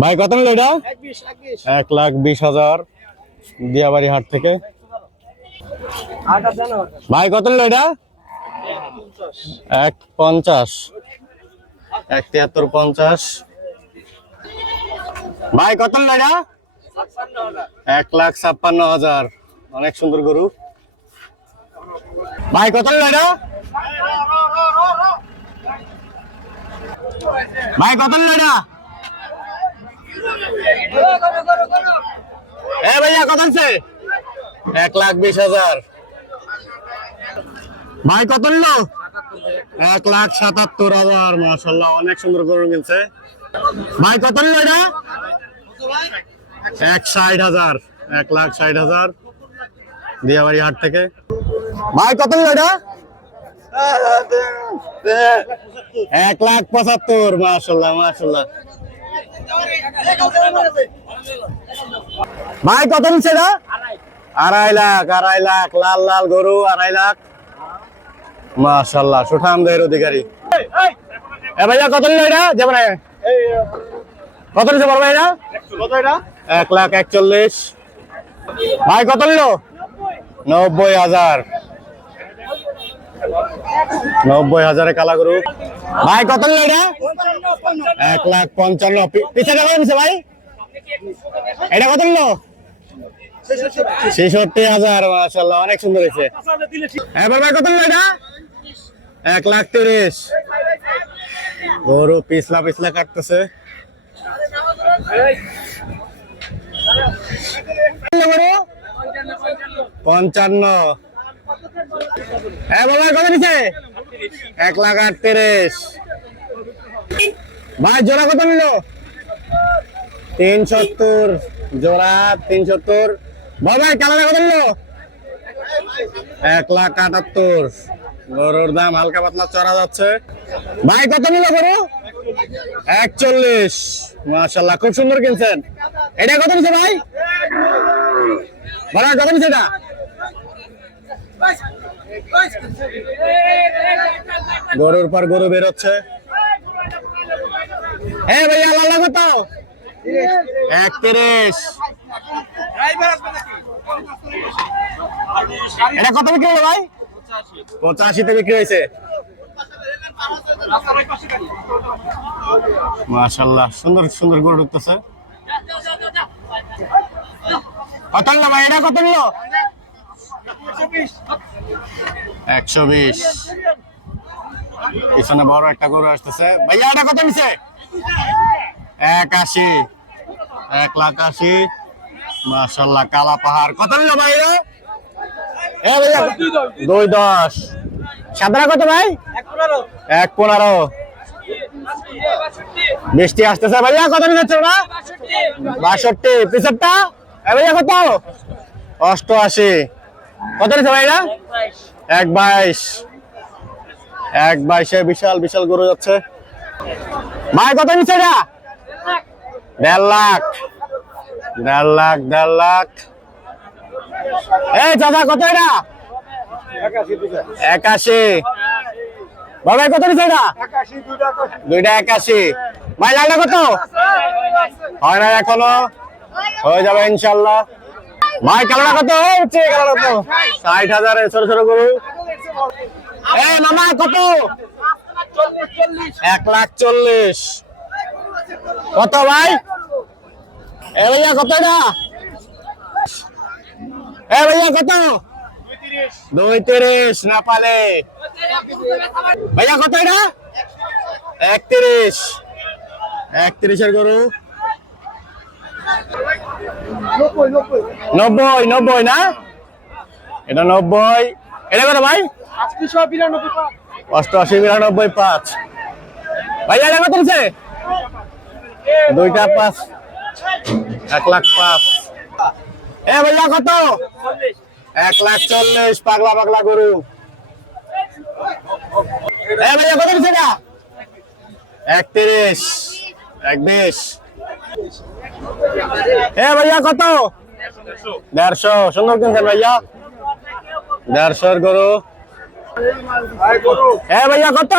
ভাই, কত নিল এটা? এক লাখ বিশ হাজার দিয়াবাড়ি হাট থেকে। ভাই, কত নিল এটা? এক পঞ্চাশ। এক তিয়াত্তর পঞ্চাশ। ভাই, কত নিল এটা? এক লাখ ছাপ্পান্ন হাজার। অনেক সুন্দর গরু। ভাই, কত নিল এটা? ভাই, কত নিল এটা? এক লাখ বিশ হাজার। ভাই, কত নিল? এক লাখ সাতাত্তর হাজার মাসাল্লাহ অনেক সুন্দর গরু কিনছে। ভাই, কত নিল এটা? এক ষাট হাজার, এক লাখ ষাট হাজার, দিয়াবাড়ি হাট থেকে। ভাই, কত নিল এক লাখ পঁচাত্তর মাসাল্লাহ মাসাল্লাহ ভাই কত নিচ্ছে এটা আড়াই লাখ আড়াই লাখ, লাল লাল গরু, আড়াই লাখ। মাশাল্লাহ সুঠাম দেহের অধিকারী। এ ভাইয়া, কত নিল এটা? যেমন কত নিচ্ছে বড় ভাই এটা এক লাখ একচল্লিশ। ভাই, কত নিল? নব্বই হাজার। নব্বই হাজারে কালা গরু। ভাই, কত এটা? এক লাখ পঞ্চান্ন। পিছে কত নিচ্ছে ভাই? এটা কত নিল? ছেষট্টি হাজার মাসাল্লাহ অনেক সুন্দর হয়েছে। এবার ভাই কত নিল এটা? এক লাখ তিরিশ। গরু পিছলা পিছলা কাটতেছে। পঞ্চান্ন। হ্যাঁ বাবা, কত নিচ্ছে? এক লাখ আটত্রিশ। ভাই, জোড়া কত নিল? তিন সত্তর। জোড়া তিন সত্তর। বাবা কালারে কত নিল? এক লাখ আটাত্তর। গরুর দাম হালকা পাতলা চড়া যাচ্ছে। ভাই, কত নিল গরু? একচল্লিশ। মাশাল্লাহ খুব সুন্দর কিনছেন। এটা কত নিচ্ছে ভাই? ভাড়া কত নিচ্ছে এটা? গরুর পর গরু বেরোচ্ছে। হ্যাঁ ভাইয়া লাল্লা কত একত্রিশ। এটা কত বিক্রি হলো ভাই? পঁচাশিতে বিক্রি হয়েছে। মাশাল্লাহ সুন্দর সুন্দর গরু ঢুকতেছে কত ভাই? এটা কত নিল একশো বিশ। পিছনে বড় একটা গরু আসতেছে। ভাইয়া, এটা কত নিছে? এক আশি এক লাখ আশি। মাশাল্লাহ কালা পাহাড়। কত নিল ভাই এটা? এ ভাইয়া, দুই দশ। সাদরা কত ভাই? এক পনেরো। বৃষ্টি আসতেছে ভাইয়া, কত নিচ্ছে না বাষট্টি। পিছরটা ভাইয়া, কত? অষ্টআশি। কত ভাইয়া এক বাইশ। এক বাইশে বিশাল বিশাল গরু যাচ্ছে। ভাই, কত নিচ্ছে এটা? দেড় লাখ। দেড় লাখ দেড় লাখ। এই চাচা, কত এটা? একাশি। বাবা কত নিচ্ছে এটা? দুইটা একাশি। ভাই, লালটা কত? হয় না এখনও? হয়ে যাবে ইনশাল্লাহ। ভাই কালোটা কত? হচ্ছে কালোটা কত? ষাট হাজারের ছোট ছোট গরু। মামা কত? এক লাখ চল্লিশ। কত ভাই? এ ভাইয়া কত এটা? এ ভাইয়া কত? দুই তিরিশ না পালে ভাইয়া কত এটা? একত্রিশ। একত্রিশের গরু। নব্বই নব্বই। না? এটা নব্বই। এটা কত ভাই? অষ্টআশি, বিরানব্বই, পাঁচ। ভাইয়া এটা কত নিচ্ছে দুইটা পাঁচ। এক লাখ পাঁচ। এ ভাইয়া, কত? এক লাখ চল্লিশ, পাগলা পাগলা গরু। এ ভাইয়া, কত এটা? একত্রিশ এক এ ভাইয়া, কত? দেড়শো, সুন্দর কিনছেন ভাইয়া। দেড়শোর গরু। এ ভাইয়া, কত?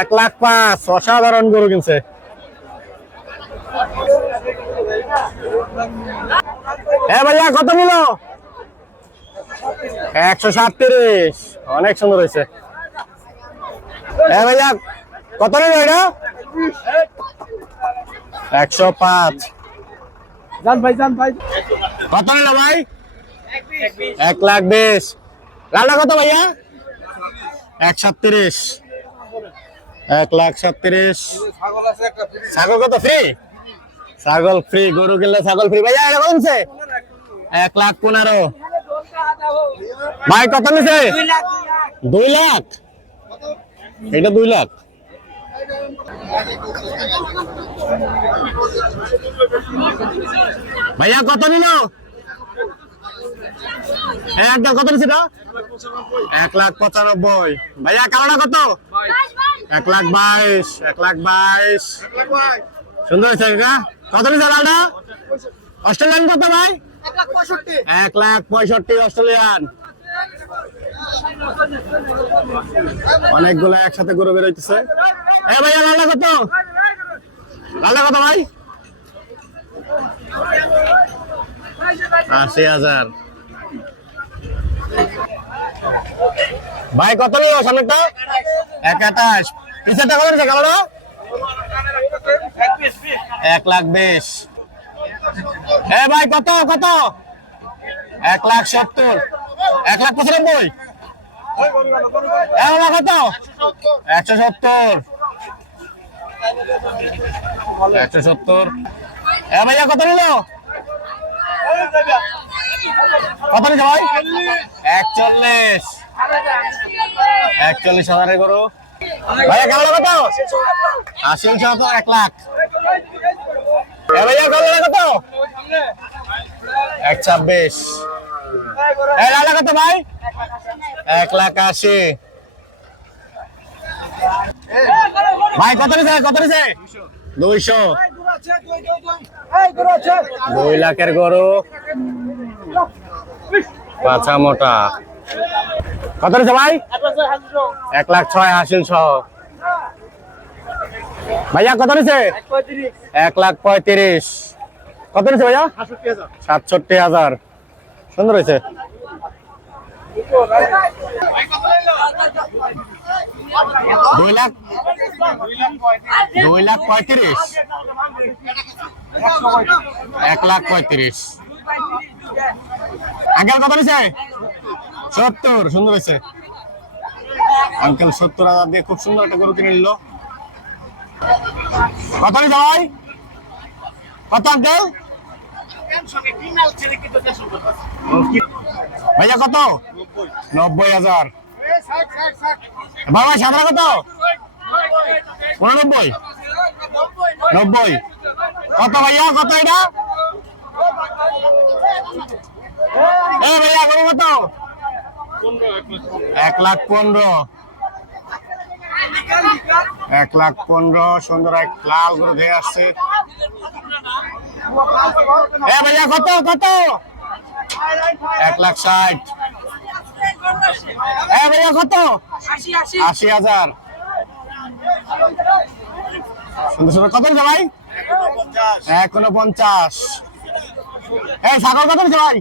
এক লাখ পাঁচ, অসাধারণ গরু কিনছে। এ ভাইয়া, কত নিল? একশো সাতত্রিশ, অনেক সুন্দর হয়েছে। এ ভাইয়া, কত নিল এটা? একশো পাঁচ। যান ভাই যান ভাই। কত নিল ভাই? এক লাখ বিশ। লালটা কত ভাইয়া? এক সাতত্রিশ এক লাখ সাতত্রিশ ছাগল কত ফ্রি ছাগল ফ্রি গরু কিনলে ছাগল ফ্রি ভাইয়া এটা কমছে এক লাখ পনেরো। ভাই কত নিছে? দুই লাখ। এটা দুই লাখ। ভাইয়া কত নিল? একদম কত নিছে এটা? এক লাখ পঁচানব্বই। ভাইয়া কালোটা কত? এক লাখ বাইশ এক লাখ বাইশ। সুন্দর হয়েছে কত নিছে লালটা? অস্ট্রেলিয়ান কত ভাই? এক লাখ পঁয়ষট্টি অস্ট্রেলিয়ান। অনেকগুলো একসাথে গরু বেরোইতেছে। এ ভাইয়া, লালটা কত? লালটা কত ভাই? আশি হাজার। ভাই, কত নিও সামনেটা এক আঠাশ পিছাটা কত নিচ্ছে কালো এক লাখ বিশ। এ ভাই, কত কত? এক লাখ সত্তর। এক লাখ পঁচানব্বই। এ বাবা কত একশো সত্তর। একশো সত্তর। এ ভাইয়া, কত নিল? কত নিচ্ছে ভাই? একচল্লিশ। একচল্লিশ হাজারের গরু। ভাইয়া কেমন কত? আশি তো এক লাখ। এ ভাইয়া কত কত? এক ছাব্বিশ কত এক লাখ আশি। ভাই, কত দুইশো। দুই লাখের গরু। মোটা। কত ভাই? এক লাখ ছয় ভাইয়া, কত নিছে? এক লাখ পঁয়ত্রিশ। কত ভাইয়া? সাতষট্টি হাজার। সুন্দর হয়েছে। দুই লাখ দুই লাখ পঁয়ত্রিশ। এক লাখ পঁয়ত্রিশ। সত্তর, সুন্দর হয়েছে। আঙ্কেল সত্তর হাজার দিয়ে খুব সুন্দর একটা গরু কিনে নিল। কত ভাই? কত আঙ্কেল? ভাইয়া কত? নব্বই হাজার। বাবা সাদা কত? উননব্বই। নব্বই। কত ভাইয়া, কত এটা? ভাইয়া কত এক লাখ পনেরো। এক লাখ পনেরো, সুন্দর এক লাল গরু ধেয়ে আসছে। এ ভাইয়া কত কত? এক লাখ ষাট। এ ভাইয়া কত? আশি হাজার। সুন্দর সুন্দর। কত ভাই? এক পঞ্চাশ। এই ছাগল কত ভাই?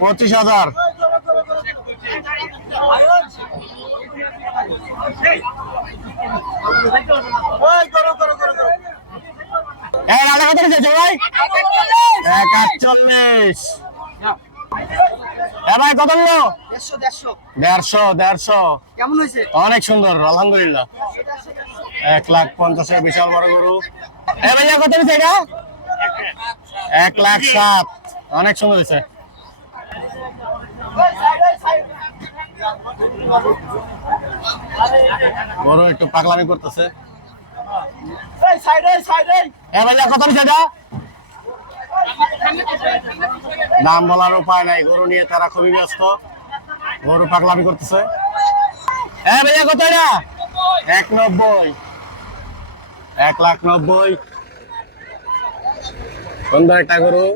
পঁচিশ হাজার। এই রাজা কত নিচ্ছে ভাই কত নিল দেড়শো দেড়শো। কেমন হয়েছে? অনেক সুন্দর আলহামদুলিল্লাহ। এক লাখ পঞ্চাশের বিশাল বড় গরু। এ ভাইয়া কত নিচ্ছে এটা? এক লাখ সাত। অনেক সুন্দর হয়েছে। বড় একটু পাগলামি করতেছে। দাম বলার উপায় নাই, গরু নিয়ে তারা খুবই ব্যস্ত। গরু পাগলামি করতেছে। হ্যাঁ ভাইয়া, কত এক নব্বই এক লাখ নব্বই। সুন্দর একটা গরু।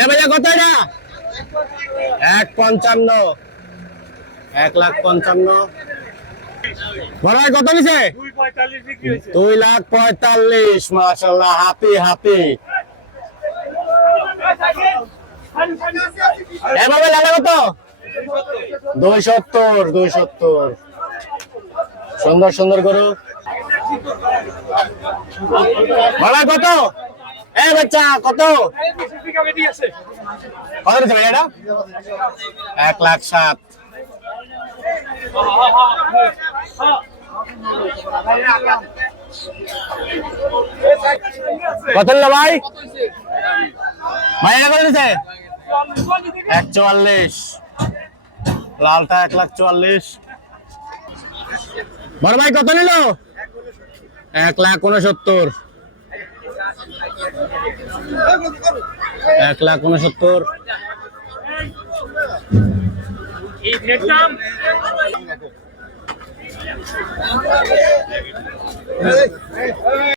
এ ভাইয়া, কত এটা এক পঞ্চান্ন। এক লাখ পঞ্চান্ন। ভাই কত নিছে? দুই লাখ পঁয়তাল্লিশ মাশাল্লাহ হাতি হাতি। এভাবে লাগা কত? দুই সত্তর দুই সত্তর। সুন্দর সুন্দর গরু। ভাড়া কত? এ বাচ্চা, কত? কত এটা? এক লাখ সাত। কত নিল ভাই? ভাই এক চুয়াল্লিশ লালটা এক লাখ চুয়াল্লিশ। বড় ভাই, কত নিল? এক লাখ উনসত্তর। এক লাখ উনসত্তর। এই ভিয়েতনাম